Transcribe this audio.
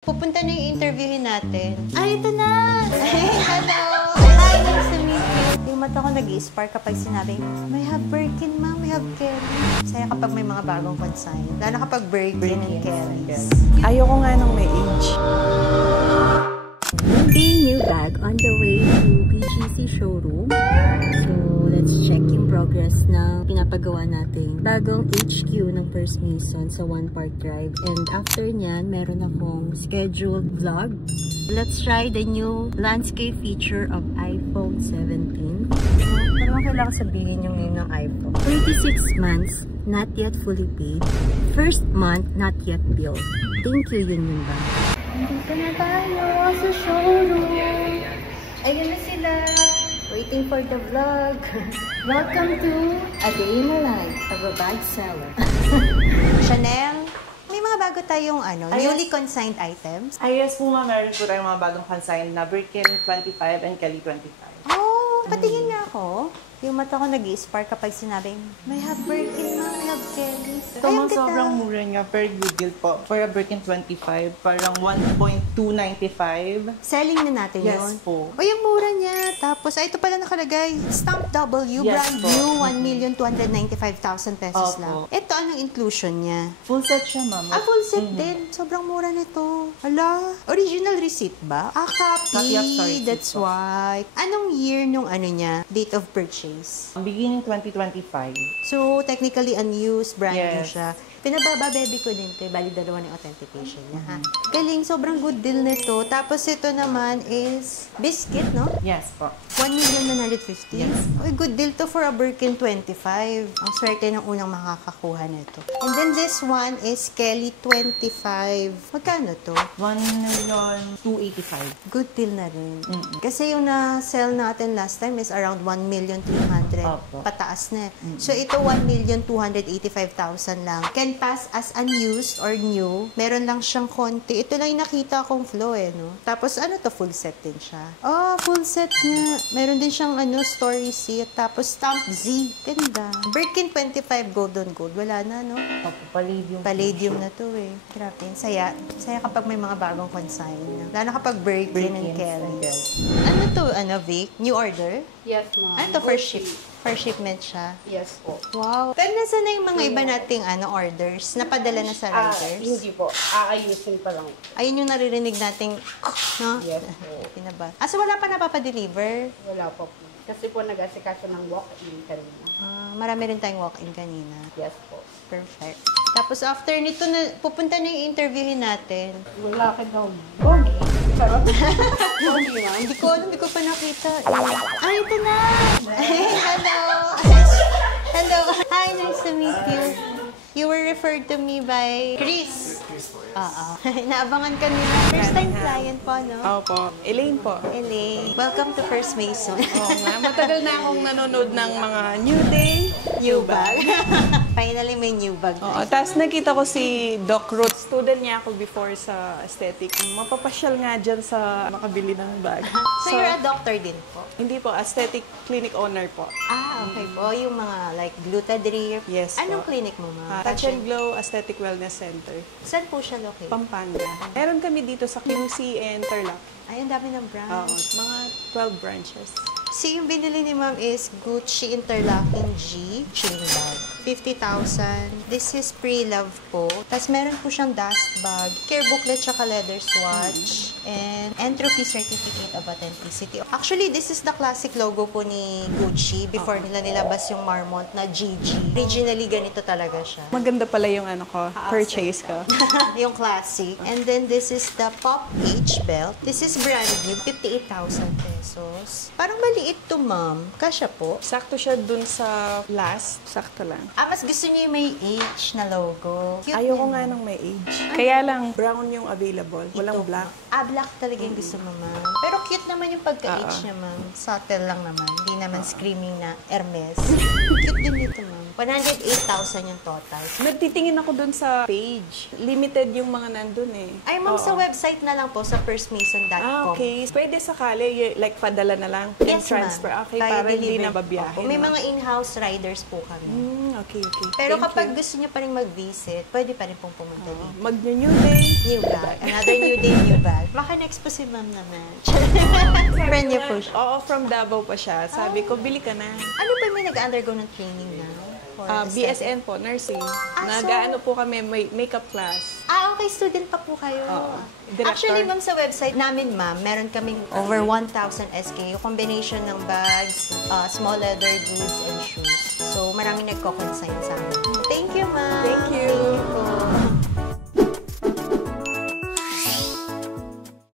Pupunta na yung interviewin natin. Ay, ito na! Hello! Hi, nice to meet you. Yung mata ko nag-i-spark kapag sinabing, may have Birkin, ma'am, may have Kelly. Saya kapag may mga bagong consign. Lalo na kapag Birkin and Kelly. Ayoko nga nung may age. New bag on the way to BGC showroom. So, let's check yung progress na pinapagawa natin. Bagong HQ ng First Mason sa One Park Drive. And after nyan, meron akong scheduled vlog. Let's try the new landscape feature of iPhone 17. Ano kailangan sabihin yung name ng iPhone? 26 months, not yet fully paid. First month, not yet billed. Thank you, Yun ba? Dito na tayo sa showroom. Ayun na sila. Waiting for the vlog. Welcome to A Day in the Life of a Bag Seller. Chanel, may mga bago tayong newly consigned items. Ay, yes po, meron po tayong mga bagong consign na Birkin 25 and Kelly 25. Oh, patingin nga ako. Yung mata ko nag-i-spark kapag sinabing, may have Birkin, ma'am, may have Kelly. Ito mga sobrang mura niya per good deal po. For a Birkin 25, parang 1.295. Selling na natin yun. Yes po. O, yung mura niya. Tapos, ito pala nakalagay. Stamp W, Yes brand po. new, 1,295,000 pesos Opo. lang. Ito, anong inclusion niya? Full set siya, ma'am. Ah, full set din. Sobrang mura nito. Hala, original receipt ba? Ah, copy. Copy of store receipt That's po. why. Anong year nung niya? Date of purchase? Beginning 2025. So, technically unused, brand new Yes. siya. Pinababa baby ko din ito. Bali, dalawa na yung authentication niya, ha? Galing, sobrang good deal nito. Tapos ito naman is biscuit, no? Yes po. 1,150,000. Yes. Uy, good deal to for a Birkin 25. Ang swerte ng unang makakakuha nito. And then this one is Kelly 25. Magkano to? 1,285,000. Good deal na rin. Kasi yung na-sell natin last time is around 1,300,000. Opo. Pataas na. So ito 1,285,000 lang. Can pass as unused or new. Meron lang siyang konti. Ito lang yung nakita kong flow no? Tapos to? Full set din siya. Oh, full set nga. Meron din siyang store receipt. Tapos stamp Z. Ganda. Birkin 25 gold on gold. Wala na, no? Opo, palladium. Palladium na to Grabe. Saya. Saya kapag may mga bagong consign. Lalo kapag Birkin and Kelly. Ano to, Vic? New order? Yes, ma'am. Ano to, first ship? First shipment siya? Yes po. Wow. Pero nasa na yung mga iba nating orders? Napadala na sa riders? Hindi po. Aayusin pa lang. Ayun yung naririnig nating, no? Yes po. Pinaba. So wala pa napapadeliver? Wala pa po. Kasi po nag-asikaso ng walk-in kanina. Marami rin tayong walk-in kanina. Yes po. Perfect. Tapos after nito, pupunta na yung interviewin natin. Wala ka daw. Bogi. Sarap. Bogi, ma'am. Hindi ko pa nakita. Ay, ito na! Hello! Hello! Hi, nice to meet you. You were referred to me by Chris. Oo. Naabangan ka nila. First time client po, no? Opo. Elaine po. Elaine. Welcome to First Mason. Oo nga. Matagal na akong nanonood ng mga New Day, New bag. Finally, may new bag. Oo. Tapos nakita ko si Doc Ruth. Student niya ako before sa aesthetic. Mapapasyal nga dyan sa makabili ng bag. So, you're a doctor din po? Hindi po. Aesthetic clinic owner po. Okay po. Yung mga like Glutadrip. Yes Anong po. clinic mo, ma'am? Touch and Glow Aesthetic Wellness Center. Saan po siya located? Pampanga. Meron kami dito sa QC and Tarlac. Ay, ang dami ng Oo. branch. Mga 12 branches. See, yung binili ni ma'am is Gucci Interlocking G chain bag. 50,000. This is pre-love po. Tapos meron po siyang dust bag, care booklet, tsaka leather swatch, and entropy certificate of authenticity. Actually, this is the classic logo po ni Gucci before nila nilabas yung Marmont na GG. Originally, ganito talaga siya. Maganda pala yung purchase ko. Yung classic. And then this is the Pop H belt. This is brand new, 58,000 pesos. Parang maliit to, ma'am. Kasya po. Sakto siya dun sa last. Sakto lang. Mas gusto niyo yung may H na logo. Cute Ayoko na. nga nung may age. Kaya lang, brown yung available. Walang Ito. black. Black talaga yung gusto mo, ma'am. Pero cute naman yung pagka-H niya, ma'am. Subtle lang naman. Hindi naman screaming na Hermes. Cute din dito, ma'am. 108,000 yung total. Nagtitingin ako dun sa page. Limited yung mga nandun eh. Ay, ma'am, sa Oo. website na lang po, sa firstmason.com. Okay. Pwede sakali, like padala na lang and Yes, transfer. ma'am. Okay, Tayo para hindi deliver. na babiyahe. Opo. May no? mga in-house riders po kami. Okay. Pero Thank kapag you. gusto nyo pa rin mag-visit, pwede pa rin pong pumunta dito. Mag-new day. New bag. Another new day, new bag. Baka next po si ma'am naman. Friend niyo po siya. Oo, from Davao pa siya. Sabi ko, bili ka na. Ano ba may nag-undergo ng training na? For aesthetic? BSN po, nursing. so- Nag-ano po kami, makeup class. Okay, student pa po kayo. Oo. Director. Actually, ma'am, sa website namin, ma'am, meron kaming over 1,000 SKU, combination ng bags, small leather goods, and shoes. So, maraming nagko-consign sa amin. Thank you, ma'am. Thank you. Thank you po.